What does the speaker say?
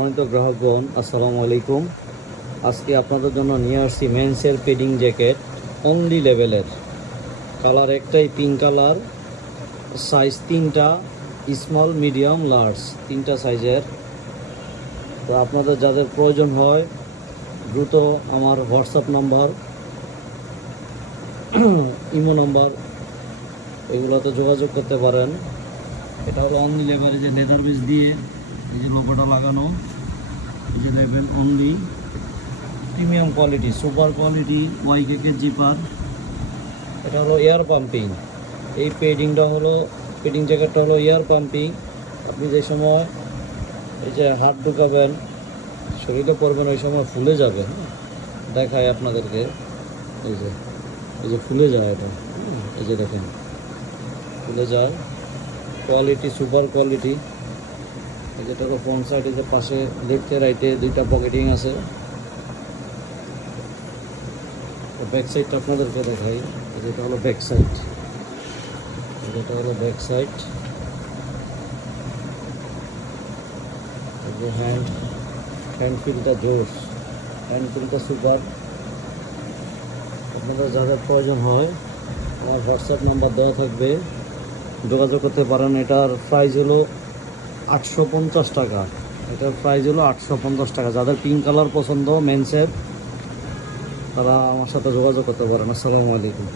সম্মানিত গ্রাহকগণ, আসসালামু আলাইকুম। আজকে আপনাদের জন্য নিয়ে আসছি মেন্সের পেডিং জ্যাকেট অনলি লেভেলের। কালার একটাই, পিঙ্ক কালার। সাইজ তিনটা, স্মল, মিডিয়াম, লার্জ, তিনটা সাইজের। তো আপনাদের যাদের প্রয়োজন হয় দ্রুত আমার হোয়াটসঅ্যাপ নাম্বার, ইমো নাম্বার, এগুলোতে যোগাযোগ করতে পারেন। এটা হলো অনলি লেভেল, যে লেদার বেস দিয়ে এই যে লোগোটা লাগানো, এই যে দেখবেন only premium quality, super quality YKK zipper. এটা হলো এয়ার পাম্পিং। এই পেডিং জ্যাকেটটা হলো এয়ার পাম্পিং। আপনি যে সময় এই যে হাত ঢুকাবেন, শরীরে পড়বেন, ওই সময় ফুলে যাবে। দেখায় আপনাদেরকে, এই যে ফুলে যায় এটা, এই যে দেখেন ফুলে যায়। Quality super quality. যেটা হলো ফ্রন্ট সাইডে, যে পাশে লেফটে রাইটে দুইটা পকেটিং আছে। ব্যাক সাইডটা আপনাদেরকে দেখাই। যেটা হলো ব্যাক সাইড, যেটা হলো ব্যাক সাইড। যে হ্যান্ড ফিলটা জোস, হ্যান্ড ফিলটা সুপার। আপনাদের যাদের প্রয়োজন হয় আমার হোয়াটসঅ্যাপ নাম্বার দেওয়া থাকবে, যোগাযোগ করতে পারেন। এটার প্রাইস হলো 850 টাকা। এটার প্রাইস হলো 850 টাকা। যাদের পিঙ্ক কালার পছন্দ মেন্সের, তারা আমার সাথে যোগাযোগ করতে পারেন। আসসালামু আলাইকুম।